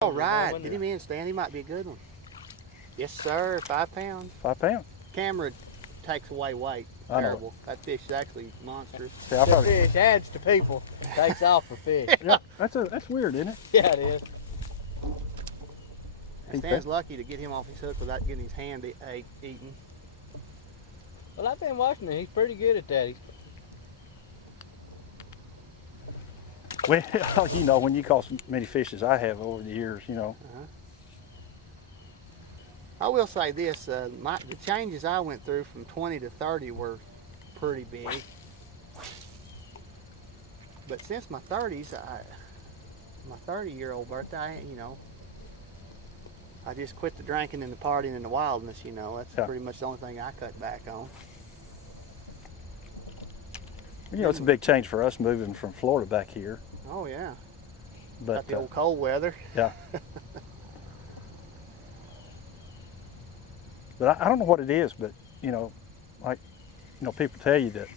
All right, get him in, Stan. He might be a good one. Yes, sir. 5 pounds. 5 pounds. Camera takes away weight. I know. Terrible. That fish is actually monstrous. See, I probably, Fish adds to people, takes off for fish. yeah, that's weird, isn't it? Yeah, it is. And Stan's lucky to get him off his hook without getting his hand eaten. Well, I've been watching him. He's pretty good at that. Well, you know, when you caught as many fish as I have over the years, you know. I will say this, the changes I went through from 20 to 30 were pretty big. But since my 30s, my 30-year-old birthday, you know, I just quit the drinking and the partying and the wildness, you know. That's pretty much the only thing I cut back on. You know, it's a big change for us moving from Florida back here. Oh, yeah. But got the old cold weather. Yeah. But I don't know what it is, but, you know, like, you know, people tell you that.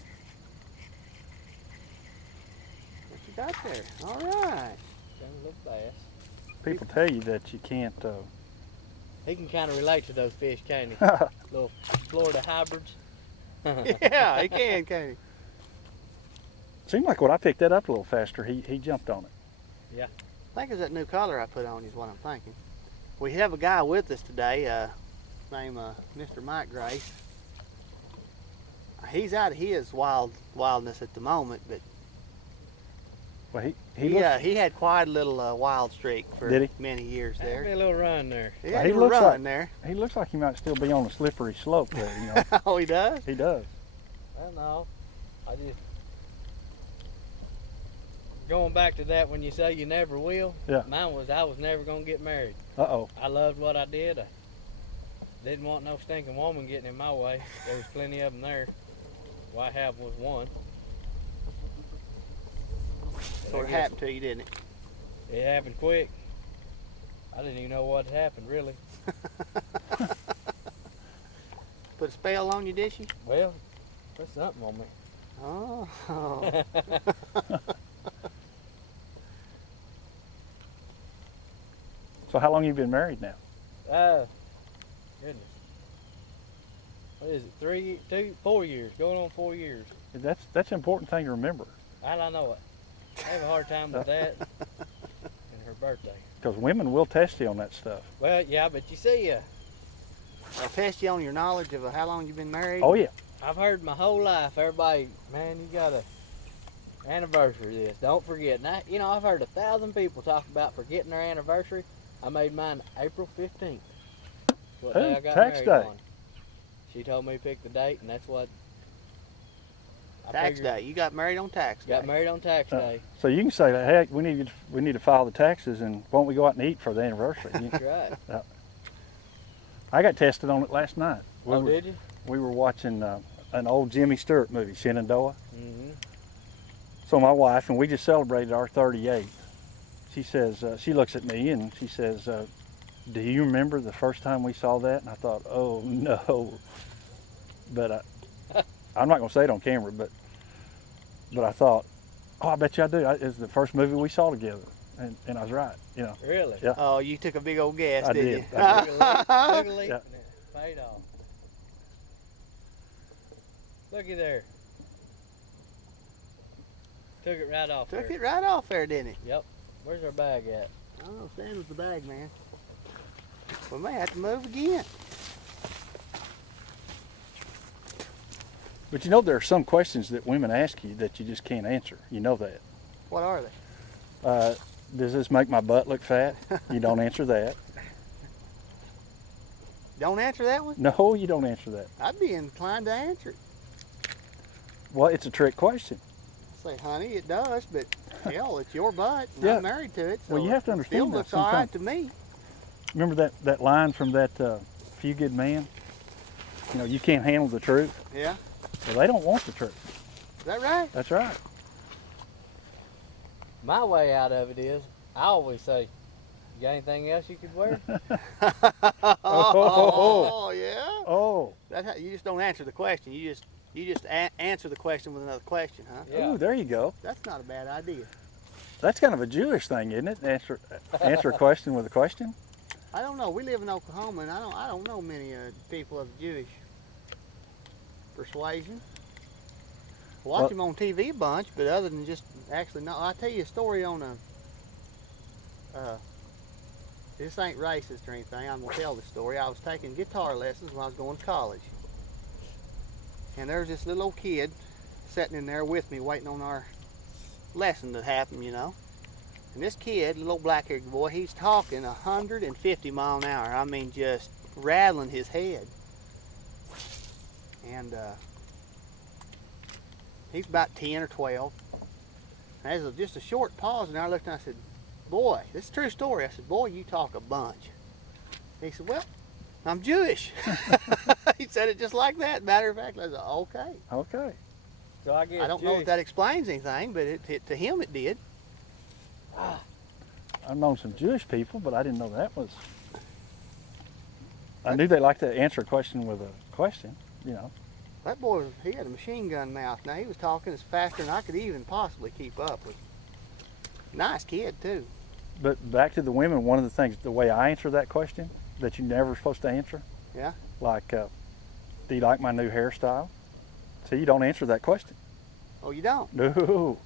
What you got there? All right. Doesn't look fast. People tell you that you can't. He can kind of relate to those fish, can't he? Little Florida hybrids. Yeah, he can, can't he? Seemed like when I picked that up a little faster, he jumped on it. Yeah. I think it's that new color I put on is what I'm thinking. We have a guy with us today named Mr. Mike Grace. He's out of his wildness at the moment, but Well, he had quite a little wild streak for many years Had me there. a little run there. He Well, had he a little looks run there. he looks like he might still be on a slippery slope there, you know. Oh, he does? He does. Well, no. I just... Going back to that when you say you never will, Yeah. mine was I was never going to get married. Uh-oh. I loved what I did. I didn't want no stinking woman getting in my way. There was plenty of them there. White Hab was one. Sort of happened to you, didn't it? It happened quick. I didn't even know what had happened, really. Put a spell on you, did she? Well, put something on me. Oh. So how long you been married now? Goodness. What is it? 4 years. Going on 4 years. That's an important thing to remember. I know it. I have a hard time with that. And her birthday. Because women will test you on that stuff. Well, yeah, but you see, I'll test you on your knowledge of how long you've been married. Oh, yeah. I've heard my whole life, everybody, man, you got a anniversary this. Don't forget. And you know, I've heard 1,000 people talk about forgetting their anniversary. I made mine April 15th. What day I got Tax married day. on. She told me to pick the date, and that's what. Tax day. You got married on tax day. Got married on tax day. So you can say that, hey, we need to file the taxes, and why don't we go out and eat for the anniversary? That's right. I got tested on it last night. Did you? We were watching an old Jimmy Stewart movie, Shenandoah. Mm-hmm. So my wife, and we just celebrated our 38th. She says, she looks at me and she says, do you remember the first time we saw that? And I thought, oh no. But I'm not going to say it on camera, but I thought, oh, I bet you I do. It's the first movie we saw together. And I was right, you know. Really? Yeah. Oh, you took a big old guess, I didn't did. you? I Took a leap Yeah. and it paid off. Looky there. Took it right off Took there. it right off there, didn't it? Yep. Where's our bag at? Oh, Stan was the bag man. We may have to move again. But you know, there are some questions that women ask you that you just can't answer. You know that. What are they? Does this make my butt look fat? You don't answer that. Don't answer that one? No, you don't answer that. I'd be inclined to answer it. Well, it's a trick question. Say, honey, it does, but hell, it's your butt. And Yeah. I'm married to it. So Well, you have to it understand still that looks all right sometimes. to me. Remember that line from that Few Good Man? You know, you can't handle the truth. Yeah. Well, they don't want the truth. Is that right? That's right. My way out of it is, I always say, you got anything else you could wear? Oh, yeah. Oh. That's how, you just don't answer the question. You just answer the question with another question, huh? Yeah. Ooh, there you go. That's not a bad idea. That's kind of a Jewish thing, isn't it? Answer a question with a question. I don't know. We live in Oklahoma, and I don't know many people of Jewish persuasion. Watch them on TV a bunch, but other than just actually, no. I'll tell you a story on this ain't racist or anything. I'm gonna tell the story. I was taking guitar lessons when I was going to college, and there was this little old kid sitting in there with me, waiting on our lesson to happen, you know. And this kid, little black-haired boy, he's talking 150 mile an hour. I mean, just rattling his head. And he's about 10 or 12. And there's just a short pause, and I looked and I said, "Boy, this is a true story." I said, "Boy, you talk a bunch." He said, "Well, I'm Jewish." He said it just like that. Matter of fact, I said, "Okay." Okay. So I guess I don't know if that explains anything, but to him it did. I've known some Jewish people, but I didn't know that was. I knew they like to answer a question with a question, you know. That boy, he had a machine gun mouth. Now, he was talking as faster than I could even possibly keep up with. Nice kid, too. But back to the women, one of the things, the way I answer that question that you never supposed to answer. Yeah. Like, do you like my new hairstyle? See, you don't answer that question. Oh, you don't? No.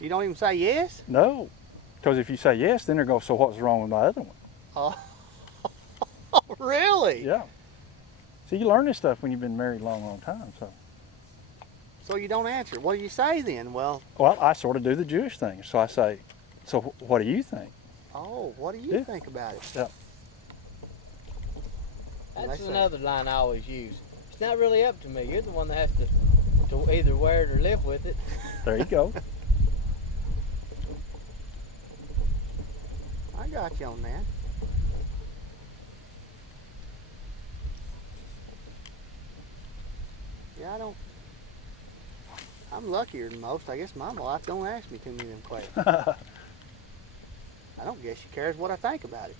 You don't even say yes? No. Because if you say yes, then they're going, so what's wrong with my other one? Oh, really? Yeah. See, you learn this stuff when you've been married a long, long time. So you don't answer. What do you say then? Well, I sort of do the Jewish thing. So I say, so what do you think? oh, what do you Yeah. think about it? Yeah. That's say- another line I always use. It's not really up to me. You're the one that has to either wear it or live with it. There you go. I got you on that. Yeah, I'm luckier than most. I guess my wife don't ask me too many of them questions. I don't guess she cares what I think about it.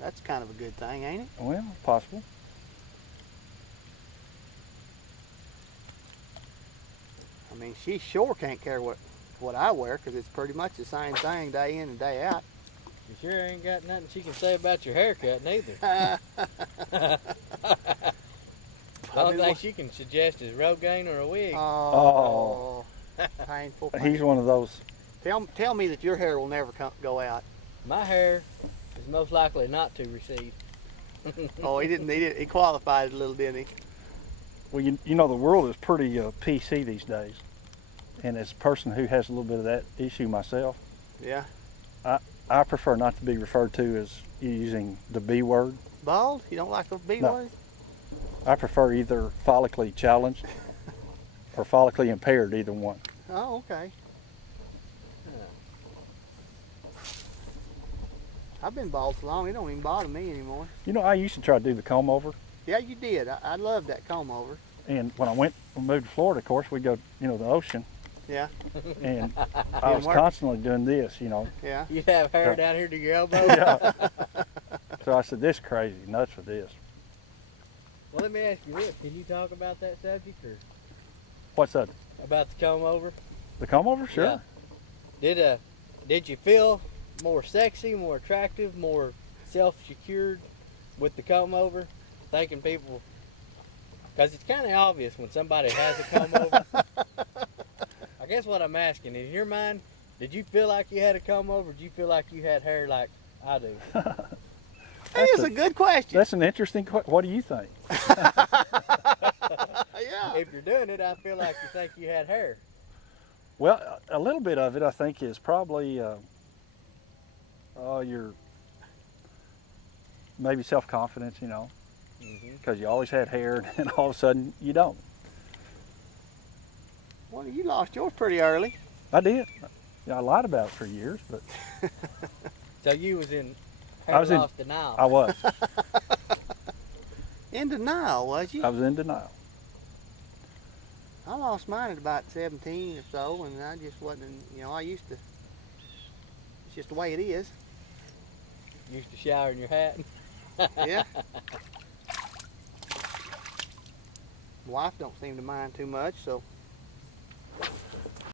That's kind of a good thing, ain't it? Well, possible. I mean, she sure can't care what I wear, because it's pretty much the same thing day in and day out. You sure ain't got nothing she can say about your haircut, neither. The only thing she can suggest is Rogaine or a wig. Oh, painful. He's one of those. Tell me that your hair will never go out. My hair is most likely not to recede. Oh, he qualified a little, didn't he? Well, you know, the world is pretty PC these days. And as a person who has a little bit of that issue myself, Yeah. I prefer not to be referred to as using the B word. Bald? You don't like the B No. word? I prefer either follically challenged or follically impaired, either one. Oh, okay. I've been bald so long, it don't even bother me anymore. You know, I used to try to do the comb over. Yeah, you did. I loved that comb over. And when I moved to Florida, of course, we'd go, the ocean. Yeah, And I was work. constantly doing this, yeah. You have hair Yeah. down here to your elbow? Yeah. So I said, this is crazy, nuts with this. Well, let me ask you this. Can you talk about that subject or What's that? about the comb over? The comb over? Sure. Yeah. Did you feel more sexy, more attractive, more self-secured with the comb over? Thinking people, because it's kind of obvious when somebody has a comb over. I guess what I'm asking is, in your mind, did you feel like you had a comb over? Did you feel like you had hair like I do? That is a good question. That's an interesting question. What do you think? Yeah. If you're doing it, I feel like you think you had hair. Well, a little bit of it, I think, is probably your maybe self-confidence, Mm-hmm. because you always had hair and all of a sudden you don't. Well, you lost yours pretty early. I did. I lied about it for years, but So you was in I hair was in- loss denial. I was. In denial, was you? I was in denial. I lost mine at about 17 or so, and I just wasn't, I used to, it's just the way it is. Used to shower in your hat. Yeah. Wife don't seem to mind too much, so